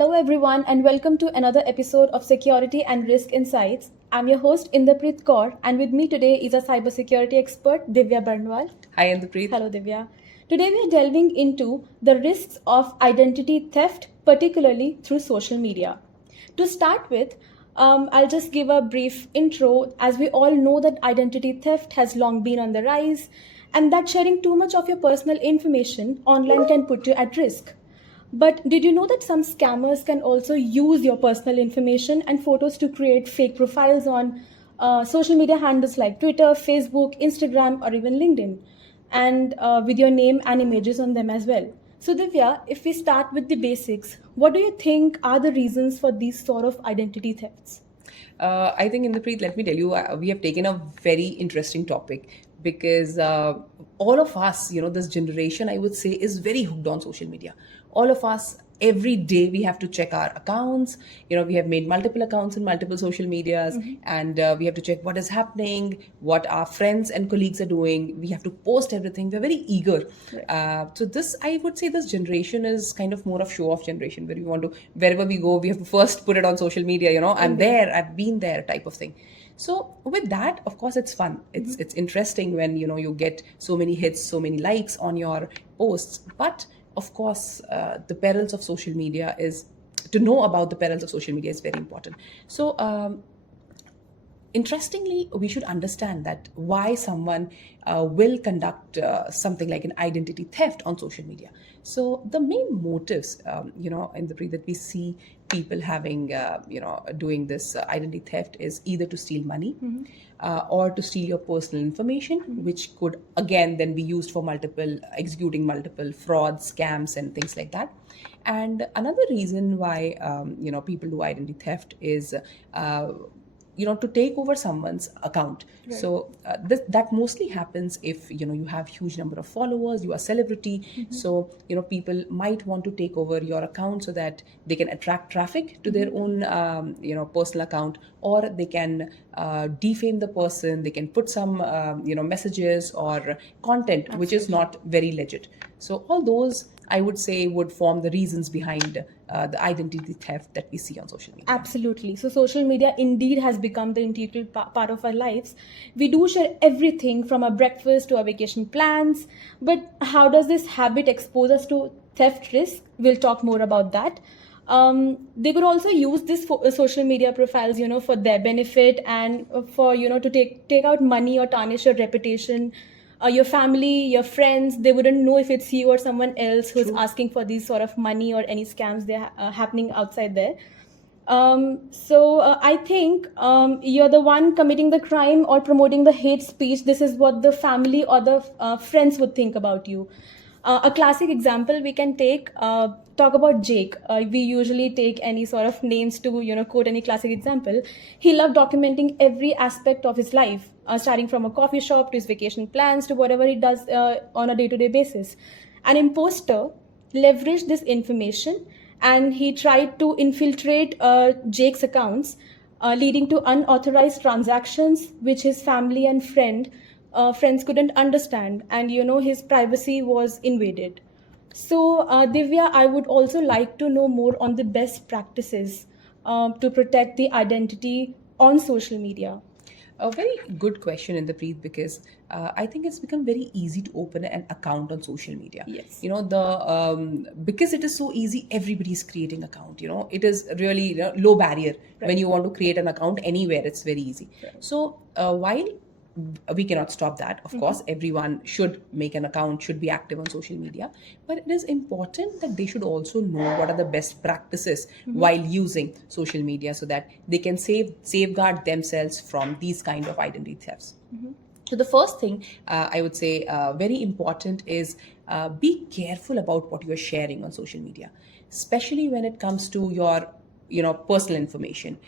Hello, everyone, and welcome to another episode of Security and Risk Insights. I'm your host, Inderpreet Kaur, and with me today is a cybersecurity expert, Divya Barnwal. Hi, Inderpreet. Hello, Divya. Today, we are delving into the risks of identity theft, particularly through social media. To start with, I'll just give a brief intro. As we all know that identity theft has long been on the rise, and that sharing too much of your personal information online can put you at risk. But did you know that some scammers can also use your personal information and photos to create fake profiles on social media handles like Twitter, Facebook, Instagram, or even LinkedIn, and with your name and images on them as well? So Divya, if we start with the basics, what do you think are the reasons for these sort of identity thefts? I think, Inderpreet, let me tell you, we have taken a very interesting topic because all of us, this generation, I would say, is very hooked on social media. All of us, every day, we have to check our accounts. We have made multiple accounts in multiple social medias, and we have to check what is happening, what our friends and colleagues are doing. We have to post everything. We're very eager. Right. So this, I would say, this generation is kind of more of show-off generation, where we want to, wherever we go, we have to first put it on social media. I'm there, I've been there, type of thing. So with that, of course, it's fun. It's interesting when you get so many hits, so many likes on your posts. But of course, the perils of social media is to know about the perils of social media is very important. So interestingly, we should understand that why someone will conduct something like an identity theft on social media. So the main motives, in the that we see people having, doing this identity theft is either to steal money or to steal your personal information, which could again then be used for executing multiple frauds, scams, and things like that. And another reason why, people do identity theft is to take over someone's account. Right. So that mostly happens if you have huge number of followers, you are celebrity. So people might want to take over your account so that they can attract traffic to their own personal account, or they can defame the person. They can put some messages or content which is not very legit. So all those, I would say, would form the reasons behind the identity theft that we see on social media. Absolutely. So social media indeed has become the integral part of our lives. We do share everything from our breakfast to our vacation plans. But how does this habit expose us to theft risk? We'll talk more about that. They could also use this social media profiles, for their benefit and for, to take out money or tarnish your reputation. Your family, your friends, they wouldn't know if it's you or someone else who's asking for these sort of money or any scams they're happening outside there. So I think you're the one committing the crime or promoting the hate speech. This is what the family or the friends would think about you. A classic example we can talk about Jake. We usually take any sort of names to, quote any classic example. He loved documenting every aspect of his life, starting from a coffee shop to his vacation plans to whatever he does on a day-to-day basis. An imposter leveraged this information and he tried to infiltrate Jake's accounts, leading to unauthorized transactions, which his family and friends couldn't understand, and his privacy was invaded. So Divya, I would also like to know more on the best practices to protect the identity on social media. A very good question, Inderpreet, because I think it's become very easy to open an account on social media. Yes. Because it is so easy, everybody's creating account. It is really low barrier. Right. When you want to create an account anywhere, it's very easy. Right. So while we cannot stop that, of course, everyone should make an account, should be active on social media, but it is important that they should also know what are the best practices while using social media so that they can safeguard themselves from these kind of identity thefts. So the first thing I would say very important is be careful about what you're sharing on social media, especially when it comes to your personal information.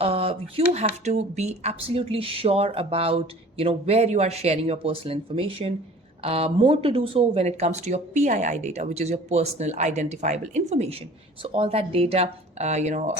You have to be absolutely sure about where you are sharing your personal information. More to do so when it comes to your PII data, which is your personal identifiable information. So all that data,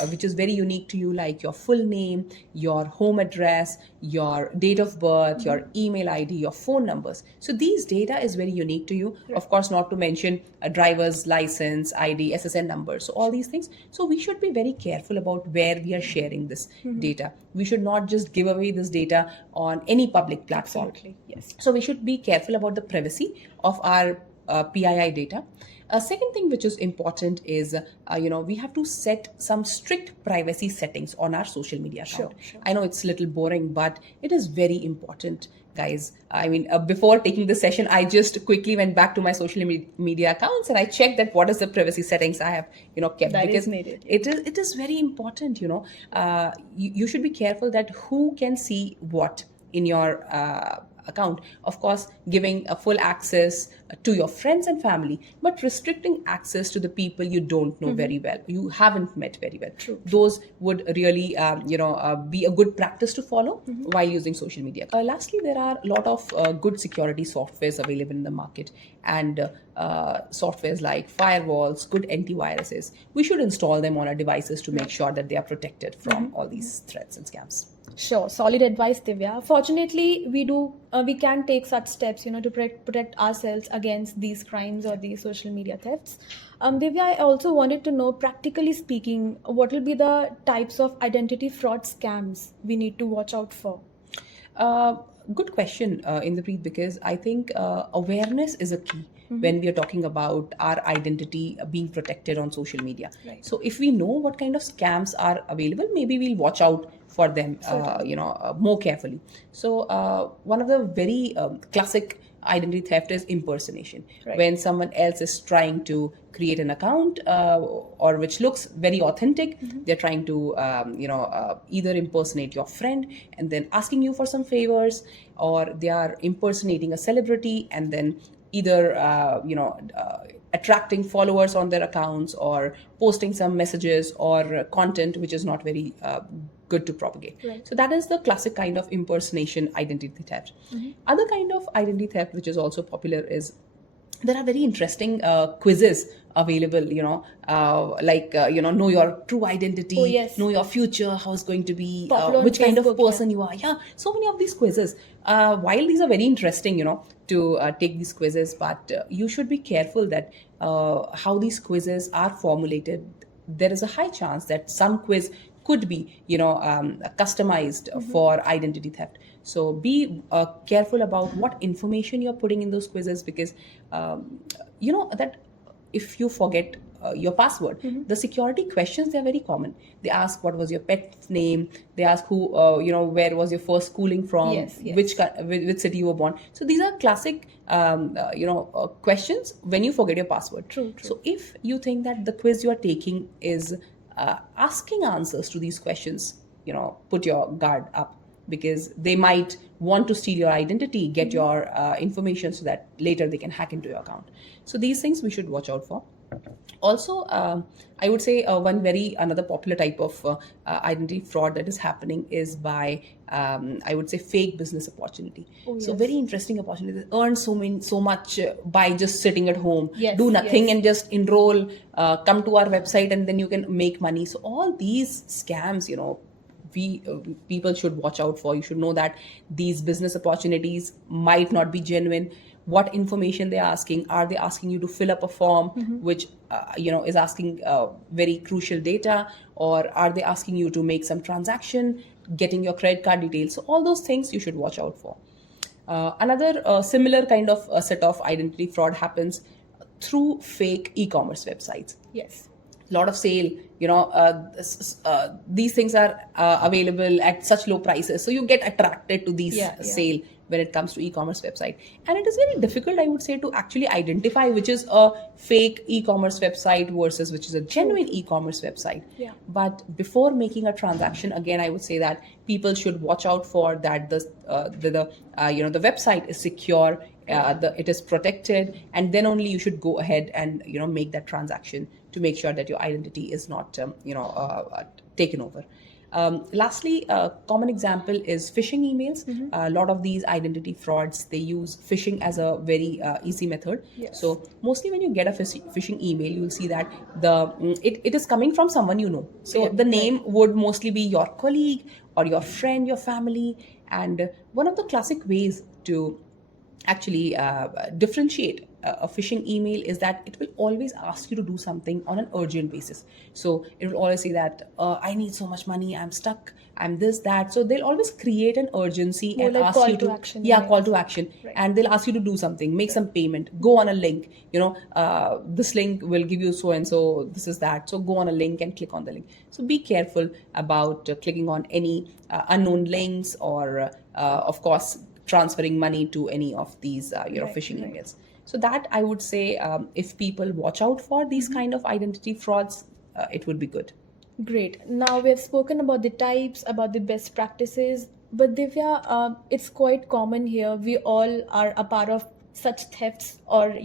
which is very unique to you, like your full name, your home address, your date of birth, your email ID, your phone numbers. So these data is very unique to you. Of course, not to mention a driver's license, ID, SSN number. So all these things. So we should be very careful about where we are sharing this data. We should not just give away this data on any public platform. Absolutely. Yes. So we should be careful about the privacy of our PII data. A second thing which is important is, we have to set some strict privacy settings on our social media account. Sure. I know it's a little boring, but it is very important, guys. I mean, before taking the session, I just quickly went back to my social media accounts and I checked that what is the privacy settings I have, kept. That because is needed. it is very important. You should be careful that who can see what in your account. Of course, giving a full access to your friends and family, but restricting access to the people you don't know very well, you haven't met very well. True. Those would really, be a good practice to follow while using social media. Lastly, there are a lot of good security softwares available in the market, and softwares like firewalls, good antiviruses. We should install them on our devices to make sure that they are protected from all these threats and scams. Sure, solid advice, Divya. Fortunately, we can take such steps, to protect ourselves against these crimes or these social media thefts. Divya, I also wanted to know, practically speaking, what will be the types of identity fraud scams we need to watch out for? Good question, Indrapreet, because I think awareness is a key when we are talking about our identity being protected on social media. Right. So if we know what kind of scams are available, maybe we'll watch out for them, more carefully. So one of the very classic identity theft is impersonation. Right. When someone else is trying to create an account or which looks very authentic, they're trying to either impersonate your friend and then asking you for some favors, or they are impersonating a celebrity and then either attracting followers on their accounts or posting some messages or content which is not very good to propagate. Right. So that is the classic kind of impersonation identity theft. Other kind of identity theft which is also popular is, there are very interesting quizzes available, know your true identity, Oh, yes. know your future, how it's going to be, Popular on which kind of Facebook, person you are. Yeah, so many of these quizzes. While these are very interesting, to take these quizzes, but you should be careful that how these quizzes are formulated. There is a high chance that some quiz could be, customized for identity theft. So be careful about what information you're putting in those quizzes, because that if you forget your password, the security questions, they're very common. They ask what was your pet's name, they ask who where was your first schooling from, Yes. which city you were born. So these are classic questions when you forget your password. True. So if you think that the quiz you are taking is asking answers to these questions, put your guard up, because they might want to steal your identity, get your information, so that later they can hack into your account. So these things we should watch out for. Also, I would say another popular type of identity fraud that is happening is by, I would say, fake business opportunity. Oh, So yes. very interesting opportunity. They earn so much by just sitting at home, Yes, do nothing, yes. and just enroll, come to our website, and then you can make money. So all these scams, people should watch out for. You should know that these business opportunities might not be genuine. What information they're asking? Are they asking you to fill up a form which is asking very crucial data, or are they asking you to make some transaction, getting your credit card details? So all those things you should watch out for. Another similar kind of set of identity fraud happens through fake e-commerce websites. Yes. Lot of sale, these things are available at such low prices, so you get attracted to these sale when it comes to e-commerce website. And it is very difficult, I would say, to actually identify which is a fake e-commerce website versus which is a genuine e-commerce website. Yeah. But before making a transaction, again, I would say that people should watch out for that the website is secure, it is protected, and then only you should go ahead and make that transaction to make sure that your identity is not taken over. Lastly, a common example is phishing emails. A lot of these identity frauds, they use phishing as a very easy method. Yes. So mostly when you get a phishing email, you will see that it is coming from someone you know. So Yeah, the name would mostly be your colleague or your friend, your family, And one of the classic ways to actually differentiate a phishing email is that it will always ask you to do something on an urgent basis. So it will always say that I need so much money, I'm stuck, I'm this, that. So they'll always create an urgency More and like ask call you to to action yeah, emails. call to action. Right. And they'll ask you to do something, make some payment, go on a link, this link will give you so and so, this is that, so go on a link and click on the link. So be careful about clicking on any unknown links or of course transferring money to any of these Right, phishing right. emails. So that I would say, if people watch out for these kind of identity frauds, it would be good. Great. Now we have spoken about the types, about the best practices, but Divya, it's quite common here. We all are a part of such thefts or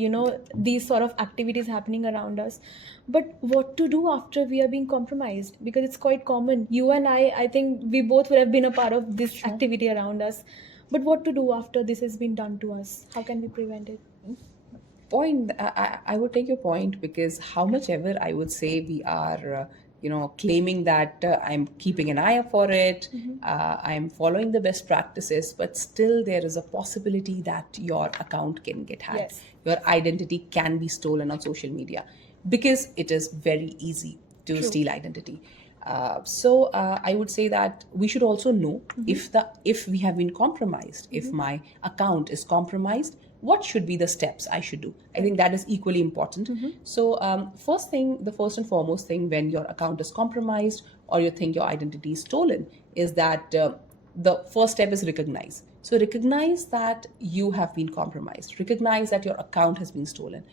these sort of activities happening around us. But what to do after we are being compromised? Because it's quite common. You and I think we both would have been a part of this activity around us. But what to do after this has been done to us? How can we prevent it? Point, I would take your point, because how much ever I would say we are claiming that I'm keeping an eye for it, I'm following the best practices, but still there is a possibility that your account can get hacked. Yes. Your identity can be stolen on social media, because it is very easy to steal identity. So I would say that we should also know if we have been compromised, if my account is compromised, what should be the steps I should do. I think that is equally important. So the first and foremost thing when your account is compromised or you think your identity is stolen is that the first step is recognize. So recognize that you have been compromised. Recognize that your account has been stolen.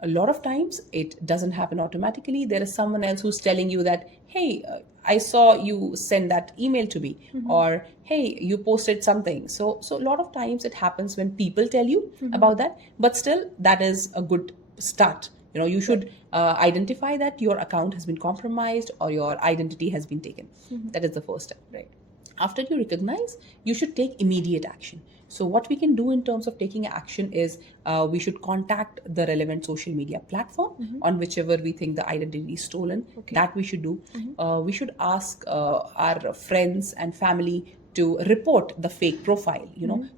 A lot of times it doesn't happen automatically. There is someone else who's telling you that, hey, I saw you send that email to me, or hey, you posted something. So a lot of times it happens when people tell you about that, but still that is a good start. You should identify that your account has been compromised or your identity has been taken. That is the first step. Right. After you recognize, you should take immediate action. So what we can do in terms of taking action is we should contact the relevant social media platform on whichever we think the identity is stolen. Okay. That we should do. We should ask our friends and family to report the fake profile.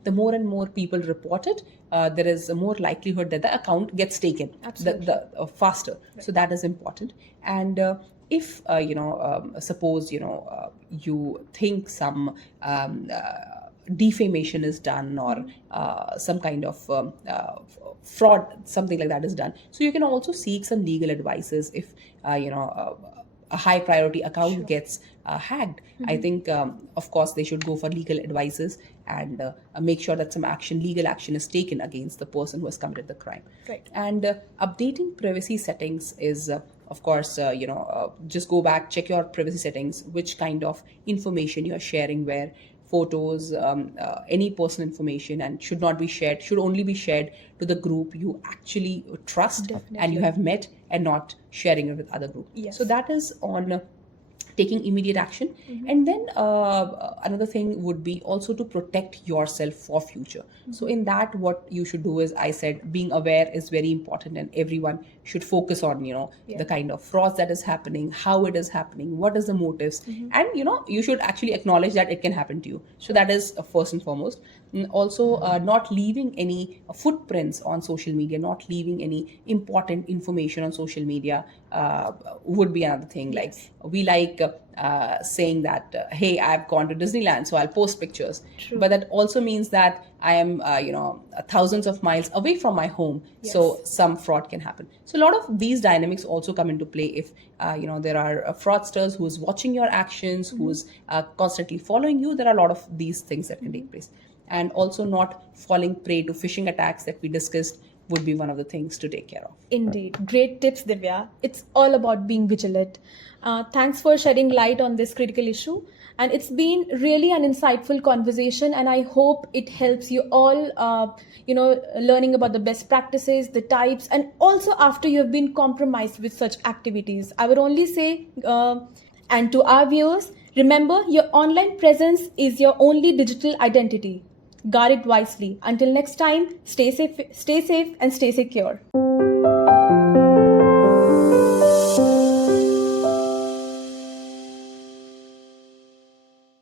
The more and more people report it, there is a more likelihood that the account gets taken. Absolutely. The faster. Right. So that is important. And if suppose you think some defamation is done or some kind of fraud, something like that is done, so you can also seek some legal advices if a high priority account gets hacked. I think of course they should go for legal advices and make sure that some legal action is taken against the person who has committed the crime. Right. And updating privacy settings is of course, just go back, check your privacy settings, which kind of information you are sharing, where photos, any personal information, and should not be shared, should only be shared to the group you actually trust. Definitely. And you have met, and not sharing it with other group. Yes. So that is on taking immediate action. And then another thing would be also to protect yourself for future. So in that, what you should do is, I said, being aware is very important, and everyone should focus on the kind of frauds that is happening, how it is happening, what is the motives, and you should actually acknowledge that it can happen to you. So that is first and foremost. And also not leaving any footprints on social media, not leaving any important information on social media would be another thing. Like we like saying that, hey, I've gone to Disneyland, so I'll post pictures. True. But that also means that I am thousands of miles away from my home. Yes. So some fraud can happen. So a lot of these dynamics also come into play if there are fraudsters who's watching your actions, who's constantly following you. There are a lot of these things that can take place. And also not falling prey to phishing attacks that we discussed would be one of the things to take care of. Indeed. Great tips, Divya. It's all about being vigilant. Thanks for shedding light on this critical issue. And it's been really an insightful conversation, and I hope it helps you all, learning about the best practices, the types, and also after you have been compromised with such activities. I would only say, and to our viewers, remember, your online presence is your only digital identity. Guard it wisely. Until next time, stay safe and stay secure.